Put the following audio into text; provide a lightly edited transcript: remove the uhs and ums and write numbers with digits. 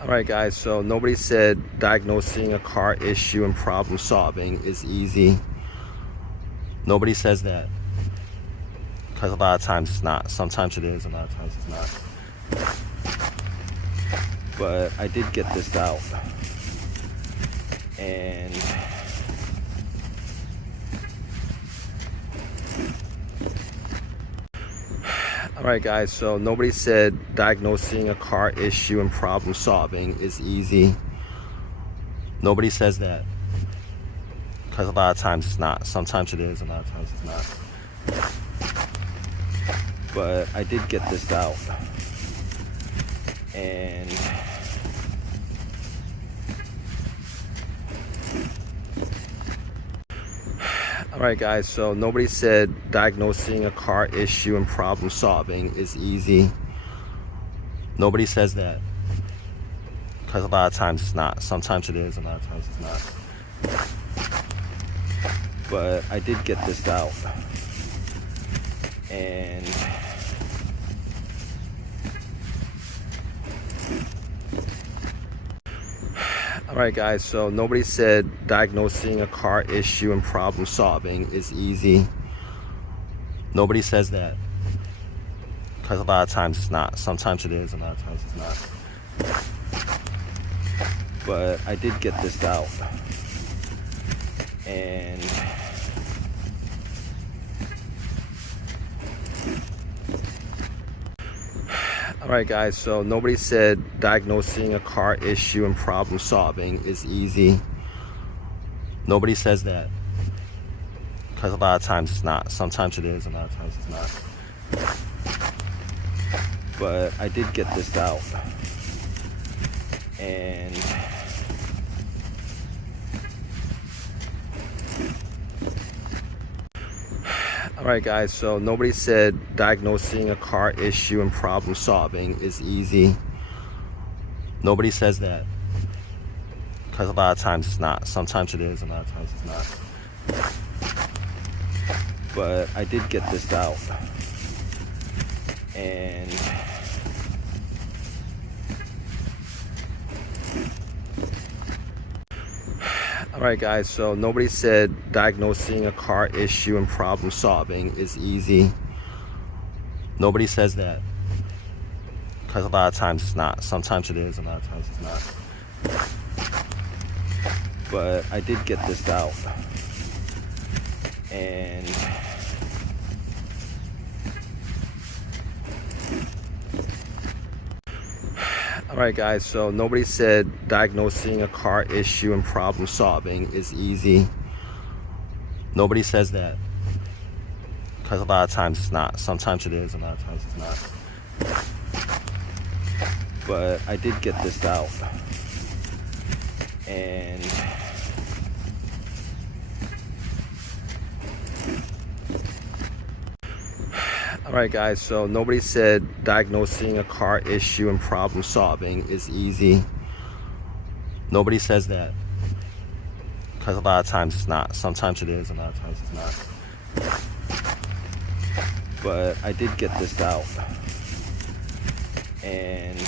Alright guys, so nobody said diagnosing a car issue and problem solving is easy. Nobody says that. Because a lot of times it's not. Sometimes it is, a lot of times it's not. But I did get this out. And alright guys, so nobody said diagnosing a car issue and problem solving is easy. Nobody says that. Because a lot of times it's not. Sometimes it is, a lot of times it's not. But I did get this out. And alright guys, so nobody said diagnosing a car issue and problem solving is easy. Nobody says that. Because a lot of times it's not. Sometimes it is, a lot of times it's not. But I did get this out. And alright guys, so nobody said diagnosing a car issue and problem solving is easy. Nobody says that. Because a lot of times it's not. Sometimes it is, a lot of times it's not. But I did get this out. And alright guys, so nobody said diagnosing a car issue and problem solving is easy. Nobody says that. Because a lot of times it's not. Sometimes it is, a lot of times it's not. But I did get this out. And alright guys, so nobody said diagnosing a car issue and problem solving is easy. Nobody says that. Because a lot of times it's not. Sometimes it is, a lot of times it's not. But I did get this out. And alright guys, so nobody said diagnosing a car issue and problem solving is easy. Nobody says that. Because a lot of times it's not. Sometimes it is, a lot of times it's not. But I did get this out. And alright guys, so nobody said diagnosing a car issue and problem solving is easy. Nobody says that. Because a lot of times it's not. Sometimes it is, a lot of times it's not. But I did get this out. And alright guys, so nobody said diagnosing a car issue and problem solving is easy. Nobody says that. Because a lot of times it's not. Sometimes it is, a lot of times it's not. But I did get this out. And